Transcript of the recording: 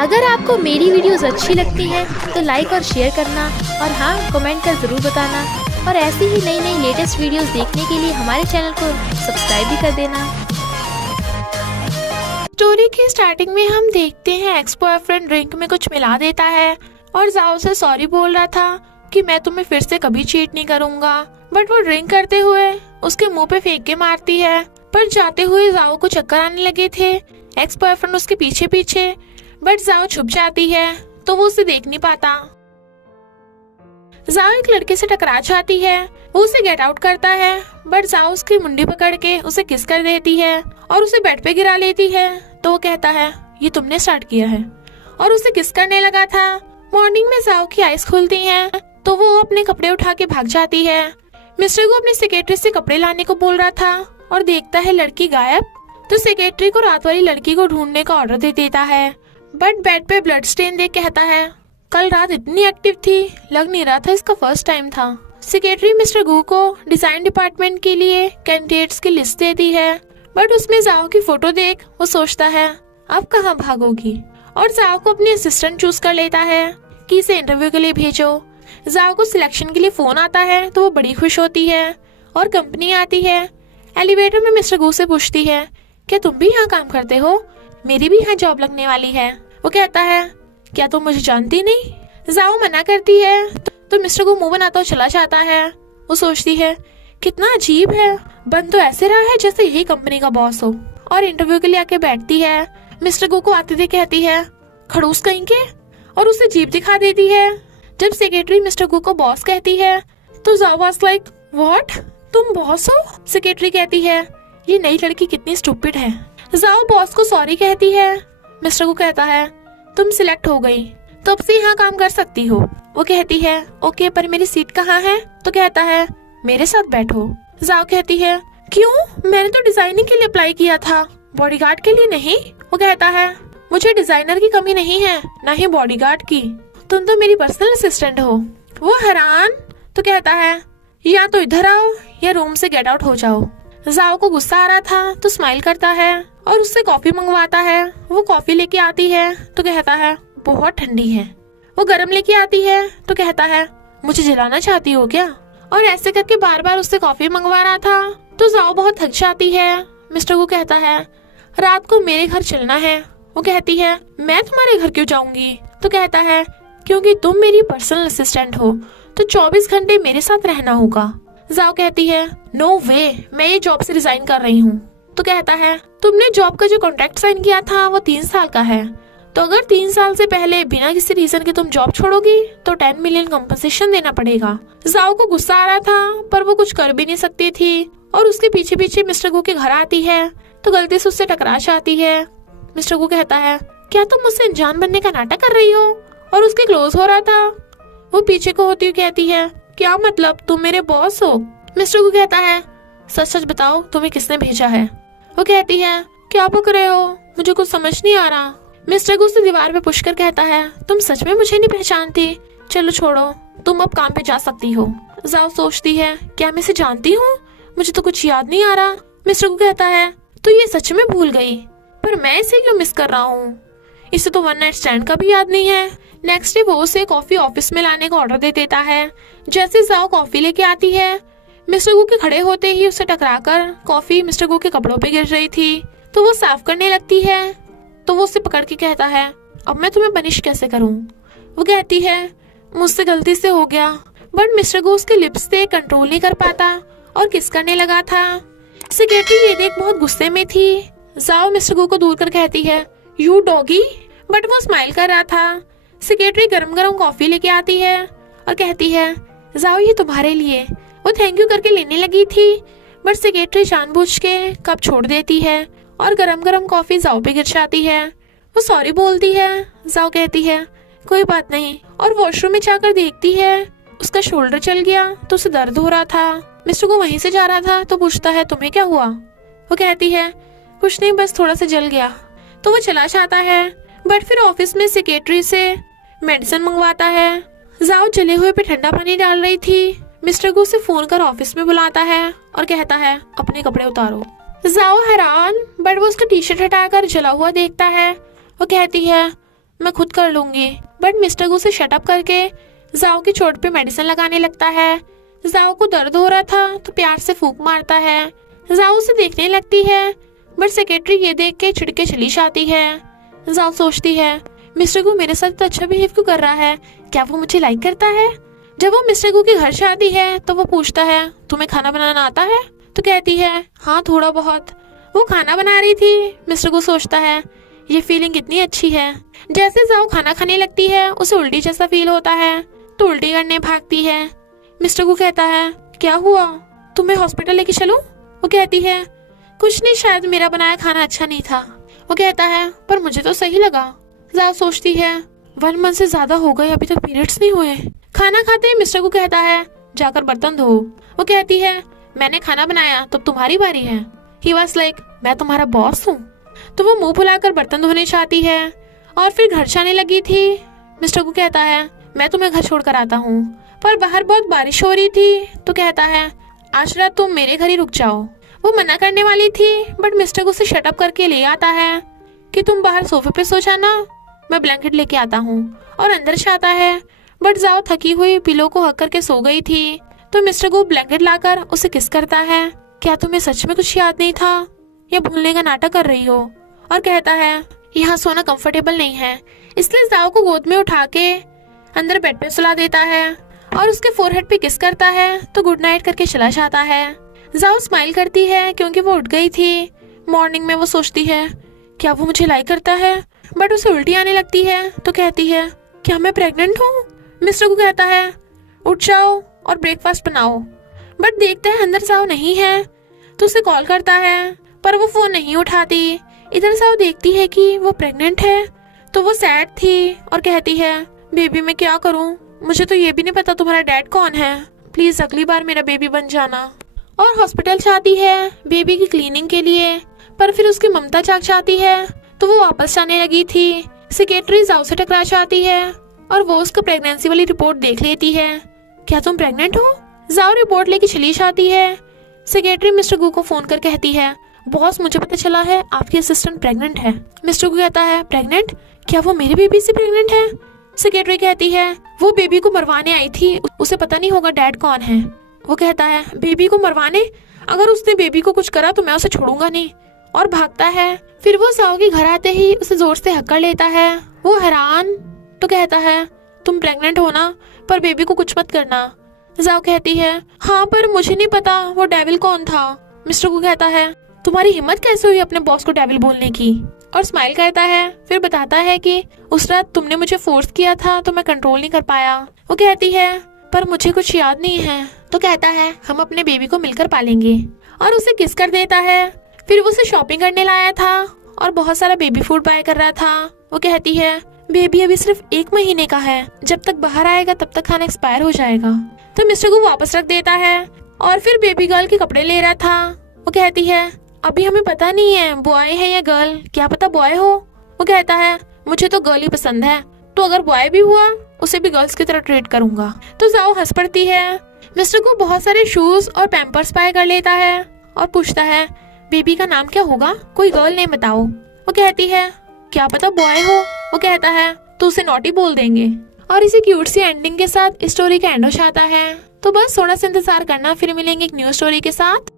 अगर आपको मेरी वीडियोस अच्छी लगती है तो लाइक और शेयर करना, और हाँ, कमेंट कर ज़रूर बताना। और ऐसी ही नई नई लेटेस्ट वीडियोस देखने के लिए हमारे चैनल को सब्सक्राइब भी कर देना। स्टोरी की स्टार्टिंग में हम देखते हैं एक्स बॉयफ्रेंड ड्रिंक में कुछ मिला देता है और जाओ से सॉरी बोल रहा था कि मैं तुम्हें फिर से कभी चीट नहीं करूंगा, बट वो ड्रिंक करते हुए उसके मुंह पे फेंक के मारती है। पर जाते हुए जाओ को चक्कर आने लगे थे। एक्स बॉयफ्रेंड उसके पीछे पीछे, बट जाओ छुप जाती है तो वो उसे देख नहीं पाता। जाओ एक लड़के से टकरा जाती है, वो उसे गेट आउट करता है, बट जाओ उसकी मुंडी पकड़ के उसे किस कर देती है और उसे बेड पे गिरा लेती है। तो वो कहता है ये तुमने स्टार्ट किया है, और उसे किस करने लगा था। मॉर्निंग में जाओ की आइज खुलती हैं तो वो अपने कपड़े उठा के भाग जाती है। मिस्टर को अपने सेक्रेटरी से कपड़े लाने को बोल रहा था और देखता है लड़की गायब। तो सेक्रेटरी को रात वाली लड़की को ढूंढने का ऑर्डर दे देता है, बट बेड पे ब्लड स्टेन देख कहता है कल रात इतनी एक्टिव थी, लग नहीं रहा था इसका फर्स्ट टाइम था। सेक्रेटरी मिस्टर गू को डिजाइन डिपार्टमेंट के लिए कैंडिडेट्स की लिस्ट देती है, बट उसमें जाओ की फोटो देख वो सोचता है अब कहाँ भागोगी, और जाओ को अपनी असिस्टेंट चूज कर लेता है कि इसे इंटरव्यू के लिए भेजो। जाओ को सिलेक्शन के लिए फोन आता है तो वो बड़ी खुश होती है और कंपनी आती है। एलिवेटर में मिस्टर गू से पूछती है क्या तुम भी यहाँ काम करते हो, मेरी भी यहाँ जॉब लगने वाली है। वो कहता है क्या तुम मुझे जानती नहीं। जाओ मना करती है तो मिस्टर गू मुंह बनाता हुआ चला जाता है। वो सोचती है कितना अजीब है, बन तो ऐसे रहा है जैसे यही कंपनी का बॉस हो, और इंटरव्यू के लिए आके बैठती है। मिस्टर गू को आते थे कहती है खड़ूस कहीं के, और उसे जीप दिखा देती है। जब सेक्रेटरी मिस्टर गू को बॉस कहती है तो जाओ वाज लाइक व्हाट, तुम बॉस हो। सेक्रेटरी कहती है ये नई लड़की कितनी स्टूपिड है। जाओ बॉस को सॉरी कहती है। मिस्टर गू कहता है तुम सिलेक्ट हो गई तो अब से यहाँ काम कर सकती हो। वो कहती है ओके, पर मेरी सीट कहाँ है। तो कहता है मेरे साथ बैठो। जाओ कहती है क्यों, मैंने तो डिजाइनिंग के लिए अप्लाई किया था, बॉडीगार्ड के लिए नहीं। वो कहता है मुझे डिजाइनर की कमी नहीं है, ना ही बॉडीगार्ड की, तुम तो मेरी पर्सनल असिस्टेंट हो। वो हैरान तो कहता है या तो इधर आओ या रूम से गेट आउट हो जाओ। जाओ को गुस्सा आ रहा था तो स्माइल करता है और उससे कॉफी मंगवाता है। वो कॉफी लेके आती है तो कहता है बहुत ठंडी है। वो गरम लेके आती है तो कहता है मुझे जलाना चाहती हो क्या, और ऐसे करके बार बार उससे कॉफी मंगवा रहा था। तो जाओ बहुत थक जाती है। मिस्टर को कहता है रात को मेरे घर चलना है। वो कहती है मैं तुम्हारे घर क्यों जाऊंगी। तो कहता है क्योंकि तुम मेरी पर्सनल असिस्टेंट हो तो 24 घंटे मेरे साथ रहना होगा। जाओ कहती है नो वे, मैं ये जॉब से रिजाइन कर रही हूँ। तो कहता है तुमने जॉब का जो कॉन्ट्रैक्ट साइन किया था वो 3 साल का है, तो अगर 3 साल से पहले बिना किसी रीजन के तुम जॉब छोड़ोगी तो 10 मिलियन कंपनसेशन देना पड़ेगा। जाओ को गुस्सा आ रहा था पर वो कुछ कर भी नहीं सकती थी, और उसके पीछे पीछे मिस्टर गू के घर आती है तो गलती से उससे टकरा जाती है। मिस्टर गू कहता है क्या तुम मुझसे अनजान बनने का नाटक कर रही हो, और उसके क्लोज हो रहा था। वो पीछे को होती हुई कहती है क्या मतलब, तुम मेरे बॉस हो। मिस्टर गू कहता है सच सच बताओ तुम्हें किसने भेजा है। वो कहती है क्या बक रहे हो, मुझे कुछ समझ नहीं आ रहा। मिस्टर गू से दीवार पे पुश कर कहता है तुम सच में मुझे नहीं पहचानती, चलो छोड़ो, तुम अब काम पे जा सकती हो। जाओ सोचती है क्या मैं इसे जानती हूँ, मुझे तो कुछ याद नहीं आ रहा। मिस्टर गू कहता है तो ये सच में भूल गई, पर मैं इसे क्यों मिस कर रहा हूँ, इसे तो 1 नाइट स्टैंड का भी याद नहीं है। नेक्स्ट डे वो उसे कॉफी ऑफिस में लाने का ऑर्डर दे देता है। जैसे जाओ कॉफी लेके आती है, मिस्टर गू के खड़े होते ही उसे टकराकर कॉफी मिस्टर गू के कपड़ों पे गिर रही थी, तो वो साफ करने लगती है। तो वो उसे पकड़ के कहता है अब मैं तुम्हें पनिश कैसे करूं। वो कहती है मुझसे गलती से हो गया, बट मिस्टर गू उसके लिप्स से कंट्रोल नहीं कर पाता और किस करने लगा था। सेक्रेटरी ये देख बहुत गुस्से में थी। जाओ मिस्टर गू को दूर कर कहती है यू डॉगी, बट वो स्माइल कर रहा था। सेक्रेटरी गरम गरम कॉफी लेके आती है और कहती है जाओ ये तुम्हारे लिए। वो थैंक यू करके लेने लगी थी, बट सेक्रेटरी जानबूझ के कप छोड़ देती है और गरम गरम कॉफी जाओ पे गिर जाती है। वो सॉरी बोलती है। जाओ कहती है कोई बात नहीं, और वॉशरूम में जाकर देखती है उसका शोल्डर चल गया तो उसे दर्द हो रहा था। मिस्टर को वहीं से जा रहा था तो पूछता है तुम्हें क्या हुआ। वो कहती है कुछ नहीं, बस थोड़ा सा जल गया। तो वो चला जाता है, बट फिर ऑफिस में सेक्रेटरी से मेडिसिन मंगवाता है। जाओ जले हुए पे ठंडा पानी डाल रही थी। मिस्टर को उसे फोन कर ऑफिस में बुलाता है और कहता है अपने कपड़े उतारो। जाओ हैरान, बट वो उसका टी शर्ट हटाकर जला हुआ देखता है। वो कहती है मैं खुद कर लूंगी। बट मिस्टर गू से शट अप करके जाओ की चोट पे मेडिसिन लगाने लगता है। जाओ को दर्द हो रहा था तो प्यार से फूंक मारता है। जाओ उसे देखने लगती है, बट सेक्रेटरी ये देख के छिड़के चली जाती है। जाओ सोचती है मिस्टर गू मेरे साथ तो अच्छा बिहेव क्यों कर रहा है, क्या वो मुझे लाइक करता है। जब वो मिस्टर गू के घर से आती है तो वो पूछता है तुम्हें खाना बनाना आता है, तो कहती है हाँ थोड़ा बहुत। वो खाना बना रही थी। मिस्टर गू सोचता है ये फीलिंग कितनी अच्छी है। जैसे जाओ खाना खाने लगती है उसे उल्टी जैसा फील होता है तो उल्टी करने भागती है। मिस्टर गू कहता है क्या हुआ, तुम्हें हॉस्पिटल लेके चलूं? वो कहती है कुछ नहीं, शायद मेरा बनाया खाना अच्छा नहीं था। वो कहता है पर मुझे तो सही लगा। जाओ सोचती है 1 मंथ से ज्यादा हो गए, अभी तक पीरियड्स नहीं हुए। खाना खाते ही मिस्टर गू कहता है जाकर बर्तन धो। वो कहती है मैंने खाना बनाया तो तुम्हारी बारी है। ही वाज लाइक मैं तुम्हारा बॉस हूँ। तो वो मुंह फुलाकर बर्तन धोने चाहती है और फिर घर जाने लगी थी। मिस्टर गू कहता है मैं तुम्हें घर छोड़कर आता हूँ, पर बाहर बहुत बारिश हो रही थी तो कहता है आज रात तुम मेरे घर ही रुक जाओ। वो मना करने वाली थी, बट मिस्टर गू उसे शट अप करके ले आता है कि तुम बाहर सोफे पे सो जाना, मैं ब्लैंकेट लेके आता हूँ, और अंदर से आता है। बट जाओ थकी हुई पिलो को हक करके सो गई थी तो मिस्टर गू ब्लैंकेट लाकर उसे किस करता है। क्या तुम्हें सच में कुछ याद नहीं था या भूलने का नाटक कर रही हो? और कहता है यहाँ सोना कंफर्टेबल नहीं है, इसलिए जाओ को गोद में उठा के अंदर बेड पे सुला देता है और उसके फोरहेड पे किस करता है तो गुड नाइट करके चला जाता है। जाओ स्माइल करती है क्योंकि वो उठ गई थी। मॉर्निंग में वो सोचती है क्या वो मुझे लाइक करता है, बट उसे उल्टी आने लगती है तो कहती है क्या मैं प्रेग्नेंट हूँ। मिस्टर को कहता है उठ जाओ और ब्रेकफास्ट बनाओ, बट देखता है अंदर जाओ नहीं है तो उसे कॉल करता है, पर वो फोन नहीं उठाती। इधर जाओ देखती है कि वो प्रेग्नेंट है तो वो सैड थी और कहती है बेबी मैं क्या करूं, मुझे तो ये भी नहीं पता तुम्हारा डैड कौन है, प्लीज अगली बार मेरा बेबी बन जाना। और हॉस्पिटल जाती है बेबी की क्लीनिंग के लिए, पर फिर उसकी ममता जाग जाती है तो वो वापस जाने लगी थी। सेक्रेटरी जाओ से टकरा जाती है और वो उसका प्रेगनेंसी वाली रिपोर्ट देख लेती है। क्या तुम प्रेग्नेंट हो? जाओ रिपोर्ट लेके चली जाती है। सेक्रेटरी मिस्टर गू को फोन कर कहती है बॉस मुझे पता चला है आपकी असिस्टेंट प्रेग्नेंट है। मिस्टर गू कहता है प्रेग्नेंट? क्या वो मेरे बेबी से प्रेग्नेंट है? सेक्रेटरी कहती है वो बेबी को मरवाने आई थी, उसे पता नहीं होगा डैड कौन है। वो कहता है बेबी को मरवाने? अगर उसने बेबी को कुछ करा तो मैं उसे छोड़ूंगा नहीं, और भागता है। फिर वो साओ के घर आते ही उसे जोर से हक्का लेता है। वो हैरान तो कहता है तुम प्रेग्नेंट हो ना, पर बेबी को कुछ मत करना। जाओ कहती है हाँ पर मुझे नहीं पता वो डेविल कौन था। मिस्टर को कहता है तुम्हारी हिम्मत कैसे हुई अपने बॉस को डेविल बोलने की, और स्माइल करता है। फिर बताता है कि उस रात तुमने मुझे फोर्स किया था तो मैं कंट्रोल नहीं कर पाया। वो कहती है पर मुझे कुछ याद नहीं है। तो कहता है हम अपने बेबी को मिलकर पालेंगे, और उसे किस कर देता है। फिर वो उसे शॉपिंग करने लाया था और बहुत सारा बेबी फूड बाय कर रहा था। वो कहती है बेबी अभी सिर्फ 1 महीने का है, जब तक बाहर आएगा तब तक खाना एक्सपायर हो जाएगा। तो मिस्टर को वापस रख देता है और फिर बेबी गर्ल के कपड़े ले रहा था। वो कहती है अभी हमें पता नहीं है बॉय है या गर्ल, क्या पता बॉय हो। वो कहता है मुझे तो गर्ल ही पसंद है, तो अगर बॉय भी हुआ उसे भी गर्ल्स की तरह ट्रीट करूंगा। तो जाओ हंस पड़ती है। मिस्टर को बहुत सारे शूज और पैम्पर्स बाय कर लेता है और पूछता है बेबी का नाम क्या होगा, कोई गर्ल नेम बताओ। वो कहती है क्या पता बॉय हो। वो कहता है तो उसे नॉटी बोल देंगे। और इसी क्यूट सी एंडिंग के साथ स्टोरी का एंड हो जाता है। तो बस थोड़ा सा इंतजार करना, फिर मिलेंगे एक न्यू स्टोरी के साथ।